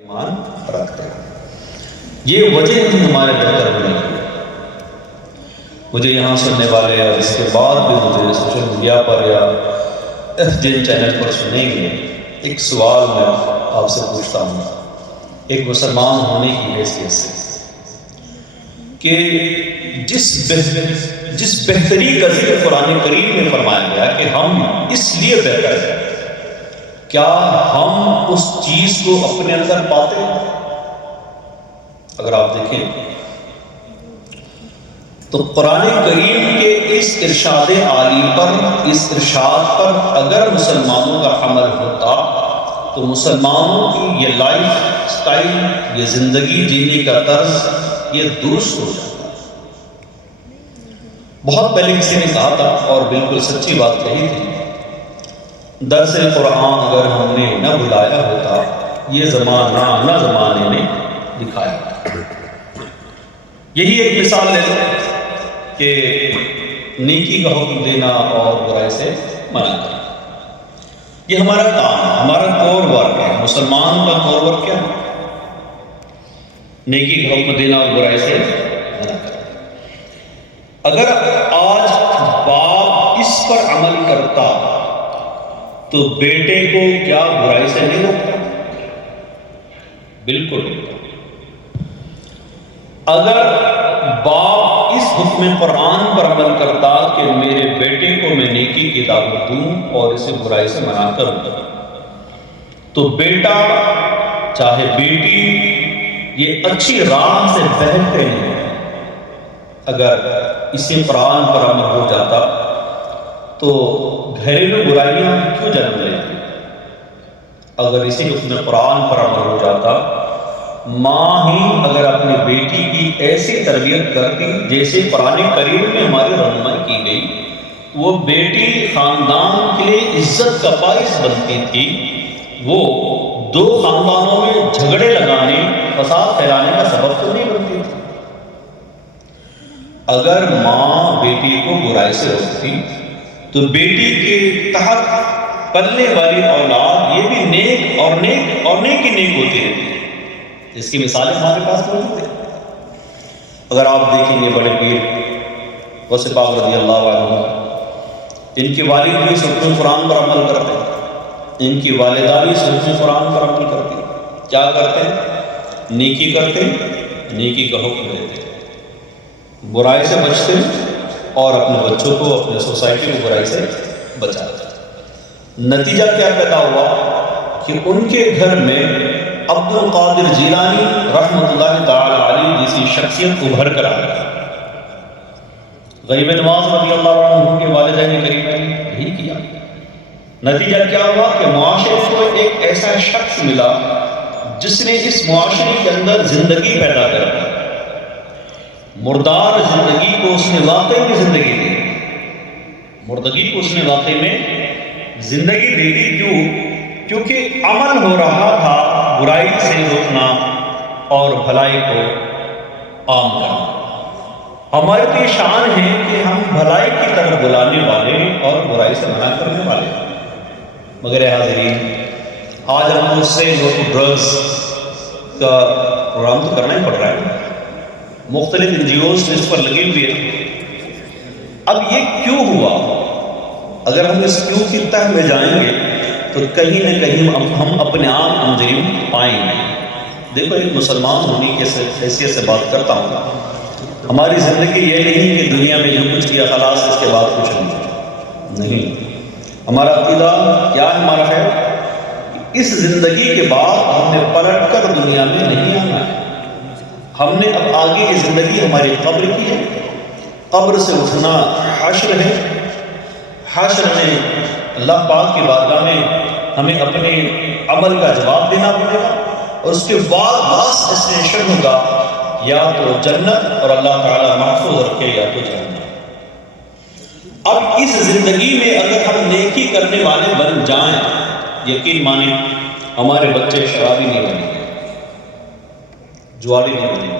ایمان رکھتے ہیں. یہ وجہ ہے ہمارے بہتر ہونے کی. مجھے یہاں سننے والے اور اس کے بعد بھی مجھے سوشل میڈیا پر یا جن چینل پر سنیں گے، ایک سوال میں آپ سے پوچھتا ہوں ایک مسلمان ہونے کی حیثیت سے کہ جس بہتری کا ذکر قرآن کریم میں فرمایا گیا کہ ہم اس لیے بہتر ہیں، کیا ہم اس چیز کو اپنے اندر پاتے ہیں؟ اگر آپ دیکھیں تو قرآن کریم کے اس ارشاد عالی پر، اس ارشاد پر اگر مسلمانوں کا عمل ہوتا تو مسلمانوں کی یہ لائف سٹائل، یہ زندگی جینے کا طرز، یہ درست ہو جاتا. بہت پہلے کسی نے کہا تھا اور بالکل سچی بات کہی تھی، درس قرآن اگر ہم نے نہ بلایا ہوتا یہ زمانہ نہ زمانے نے دکھایا. یہی ایک مثال لے لو کہ نیکی کا حکم دینا اور برائی سے منع کرنا. یہ ہمارا کام ہے، ہمارا کور ورک ہے. مسلمان کا کور ورک کیا ہے؟ نیکی کا حکم دینا اور برائی سے منع کرنا. اگر آج باپ اس پر عمل کرتا تو بیٹے کو کیا برائی سے نہیں روکتا؟ بالکل. اگر باپ اس حکم قرآن پر عمل کرتا کہ میرے بیٹے کو میں نیکی کی دعوت دوں اور اسے برائی سے منع کروں، تو بیٹا چاہے بیٹی یہ اچھی راہ سے بہتتے ہیں. اگر اسی قرآن پر عمل ہو جاتا تو گھریلو برائیاں کیوں جنم لیتی؟ اگر اسی حکم قرآن پر عمل ہو جاتا، ماں ہی اگر اپنی بیٹی کی ایسی تربیت کرتی جیسے قرآن کریم میں ہماری رہنمائی کی گئی، وہ بیٹی خاندان کے لیے عزت کا باعث بنتی تھی. وہ دو خاندانوں میں جھگڑے لگانے، فساد پھیلانے کا سبب تو نہیں بنتی تھی. اگر ماں بیٹی کو برائی سے روکتی تو بیٹی کے تحت پلنے والی اولاد یہ بھی نیک اور نیک اور نیک ہی نیک ہوتی رہتی ہے. اس کی مثالیں ہمارے پاس موجود ہیں. اگر آپ دیکھیں گے بڑے پیر غوث پاک رضی اللہ عنہ، ان کی والد بھی حکم قرآن پر عمل کرتے ہیں، ان کی والدہ بھی حکم قرآن پر عمل کرتی ہیں. کیا کرتے ہیں؟ نیکی کرتے ہیں، نیکی کا حکم دیتے ہیں، برائی سے بچتے ہیں اور اپنے بچوں کو، اپنے سوسائٹی کو برائی سے بچاتے ہیں. نتیجہ کیا پیدا ہوا کہ ان کے گھر میں عبد القادر جیلانی رحمۃ اللہ تعالی علیہ جیسی شخصیت ابھر کر آ گئی. غریب نواز رضی اللہ عنہ کے والدین کریم نے یہی کیا. نتیجہ کیا ہوا کہ معاشرے کو ایک ایسا شخص ملا جس نے اس معاشرے کے اندر زندگی پیدا کر دی. مردار زندگی کو اس نے واقعی میں زندگی دے دی. مردگی کو اس نے واقعی میں زندگی دے دی. کیونکہ عمل ہو رہا تھا برائی سے روکنا اور بھلائی کو عام کرنا. ہماری تو یہ شان ہے کہ ہم بھلائی کی طرف بلانے والے اور برائی سے منع کرنے والے. مگر حاضرین، آج ہم کو اس سے نو ٹو ڈرگز کا پروگرام تو کرنا ہی پڑ رہا ہے. مختلف NGOs اس پر لگے ہوئے ہیں. اب یہ کیوں ہوا؟ اگر ہم اس کیوں کی تہ میں جائیں گے تو کہیں نہ کہیں ہم اپنے آپ مجرم پائیں گے. دیکھو، ایک مسلمان ہونے کی حیثیت سے بات کرتا ہوں. ہماری زندگی یہ نہیں کہ دنیا میں جو کچھ کیا خلاص اس کے بعد کچھ نہیں. ہمارا عقیدہ کیا ہے؟ ہمارا ہے اس زندگی کے بعد ہم نے پلٹ کر دنیا میں نہیں آنا ہے. ہم نے اب آگے کی زندگی ہماری قبر کی ہے. قبر سے اٹھنا حشر ہے. حشر میں اللہ پاک کی بارگاہ میں ہمیں اپنے عمل کا جواب دینا پڑے گا اور اس کے بعد لاسٹ ڈیسٹینیشن ہوگا یا تو جنت اور اللہ تعالیٰ محفوظ رکھے یا تو جہنم. اب اس زندگی میں اگر ہم نیکی کرنے والے بن جائیں، یقین مانیں ہمارے بچے شرابی نہیں بنیں گے، جواری نہیں بنیں گے.